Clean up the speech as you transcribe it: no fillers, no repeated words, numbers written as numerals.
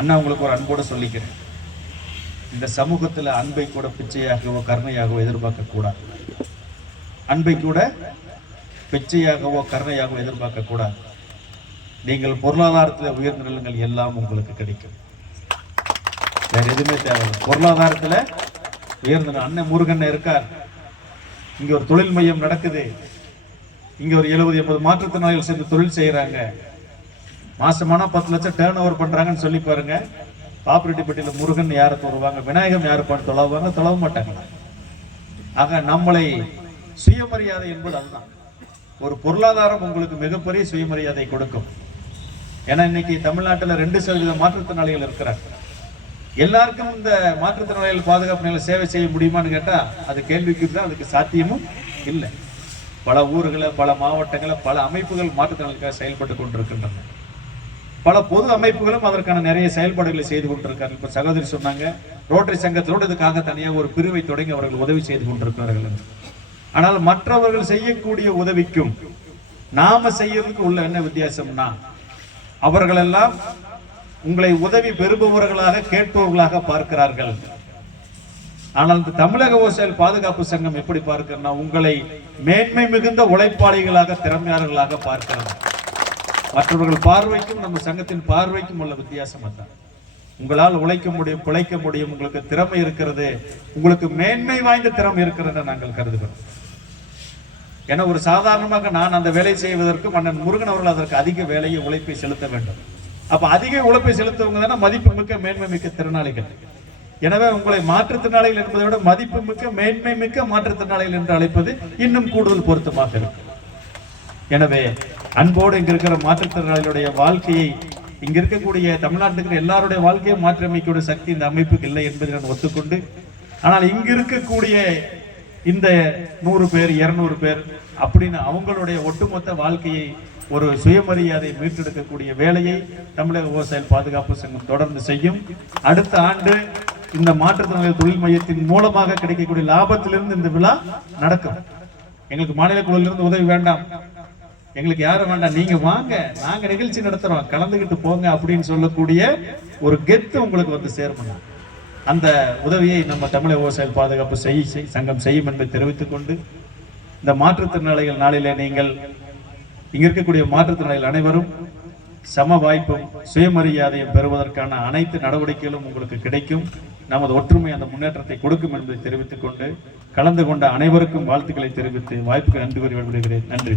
அண்ணா உங்களுக்கு ஒரு அன்போடு சொல்லிக்கிறேன், இந்த சமூகத்தில் அன்பை கூட பிச்சையாகவோ கருணையாகவோ எதிர்பார்க்க கூடாது. அன்பை கூட பிச்சையாகவோ கருணையாகவோ எதிர்பார்க்க கூடாது. நீங்கள் பொருளாதாரத்தில் உயர்ந்த நிலங்கள் எல்லாம் உங்களுக்கு கிடைக்கும். வேற எதுவுமே தேவையில்லை. பொருளாதாரத்தில் உயர்ந்த அண்ணன் முருகன் இருக்கார். இங்க ஒரு தொழில் மையம் நடக்குது. இங்க ஒரு 70-80 மாற்றுத்திறனாளிகள் சேர்ந்து தொழில் செய்யறாங்க. மாசமான 10 லட்சம் டேர்ன் ஓவர் பண்றாங்கன்னு சொல்லி பாருங்க. பாப்பிரெட்டிப்பட்டியில முருகன் யாரை தொழுவாங்க, விநாயகம் யாரு தொழவாங்க? தொழவ மாட்டாங்க. ஆக நம்மளை சுயமரியாதை என்பது அதுதான். ஒரு பொருளாதாரம் உங்களுக்கு மிகப்பெரிய சுயமரியாதை கொடுக்கும். ஏன்னா இன்னைக்கு தமிழ்நாட்டில் 2% மாற்றுத்திறனாளிகள் இருக்கிறாங்க. எல்லாருக்கும் இந்த மாற்றுத்திறனாளிகள் பாதுகாப்பு நிலையில் சேவை செய்ய முடியுமான்னு கேட்டா அது கேள்விக்கு தான். அதுக்கு சாத்தியமும் இல்லை. பல ஊர்களில், பல மாவட்டங்களில், பல அமைப்புகள் மாற்றுத்திறனாளிகளுக்காக செயல்பட்டு கொண்டிருக்கின்றன. பல பொது அமைப்புகளும் அதற்கான நிறைய செயல்பாடுகளை செய்து கொண்டிருக்கார்கள். இப்ப சகோதரி சொன்னாங்க, ரோட்டரி சங்கத்தோடு இதுக்காக தனியாக ஒரு பிரிவை தொடங்கி அவர்கள் உதவி செய்து கொண்டிருக்கிறார்கள். ஆனால் மற்றவர்கள் செய்யக்கூடிய உதவிக்கும் நாம செய்யறதுக்கு உள்ள என்ன வித்தியாசம்னா, அவர்கள் எல்லாம் உங்களை உதவி பெறுபவர்களாக, கேட்பவர்களாக பார்க்கிறார்கள். ஆனால் இந்த தமிழக விவசாயிகள் பாதுகாப்பு சங்கம் எப்படி பார்க்கிறனா, உங்களை மேன்மை மிகுந்த உழைப்பாளிகளாக, திறமையாளர்களாக பார்க்கிறது. மற்றவர்கள் பார்வைக்கும் நம்ம சங்கத்தின் பார்வைக்கும் உள்ள வித்தியாசம் தான். உங்களால் உழைக்க முடியும், பிழைக்க முடியும், உங்களுக்கு திறமை இருக்கிறது, உங்களுக்கு மேன்மை வாய்ந்த திறமை இருக்கிறது நாங்கள் கருதுகிறோம். ஏன்னா ஒரு சாதாரணமாக நான் அந்த வேலை செய்வதற்கு மன்னன் முருகன் அவர்கள் அதற்கு அதிக வேலையை, உழைப்பை செலுத்த வேண்டும். அப்ப அதிக உழைப்பை செலுத்தவங்க தானே மதிப்பு மிக்க, மேன்மை மிக்க திறனாளிகள். எனவே உங்களை மாற்றுத்திறனாளிகள் என்பதை விட மதிப்பு மிக்க, மேன்மை மிக்க மாற்றுத்திறனாளிகள் என்று அழைப்பது இன்னும் கூடுதல் பொருத்தமாக இருக்கும். எனவே அன்போடு இங்க இருக்கிற மாற்றுத்திறனாளிகளுடைய வாழ்க்கையை, இங்க இருக்கக்கூடிய தமிழ்நாட்டுக்கு எல்லாருடைய வாழ்க்கையை மாற்றியமைக்கக்கூடிய சக்தி இந்த அமைப்புக்கு இல்லை என்பதை நான் ஒத்துக்கொண்டு, ஆனால் இங்க இருக்கக்கூடிய இந்த 100 பேர் 200 பேர் அப்படின்னு அவங்களுடைய ஒட்டுமொத்த வாழ்க்கையை ஒரு சுயமரியாதை மீட்டெடுக்கக்கூடிய வேலையை தமிழக விவசாயிகள் பாதுகாப்பு சங்கம் தொடர்ந்து செய்யும். அடுத்த ஆண்டு இந்த மாற்றுத்திறனாளிகள் தொழில் மையத்தின் மூலமாக கிடைக்கக்கூடிய லாபத்திலிருந்து இந்த விழா நடக்கும். எங்களுக்கு மாநில குழுவிலிருந்து உதவி வேண்டாம், எங்களுக்கு யாரும் வேண்டாம், நீங்க வாங்க, நாங்க நிகழ்ச்சி நடத்துறோம், கலந்துகிட்டு போங்க அப்படின்னு சொல்லக்கூடிய ஒரு கெத்து உங்களுக்கு வந்து சேரும். அந்த உதவியை நம்ம தமிழக விவசாயிகள் பாதுகாப்பு சங்கம் செய்யும் என்பதை தெரிவித்துக் கொண்டு, இந்த மாற்றுத்திறனாளிகள் நாளிலே நீங்கள் இங்க இருக்கக்கூடிய மாற்றுத்திறனாளிகள் அனைவரும் சம வாய்ப்பும் சுயமரியாதையும் பெறுவதற்கான அனைத்து நடவடிக்கைகளும் உங்களுக்கு கிடைக்கும். நமது ஒற்றுமை அந்த முன்னேற்றத்தை கொடுக்கும் என்பதை தெரிவித்துக் கொண்டு, கலந்து கொண்ட அனைவருக்கும் வாழ்த்துக்களை தெரிவித்து வாய்ப்புக்கு நன்றி கூறி விடுகிறேன். நன்றி.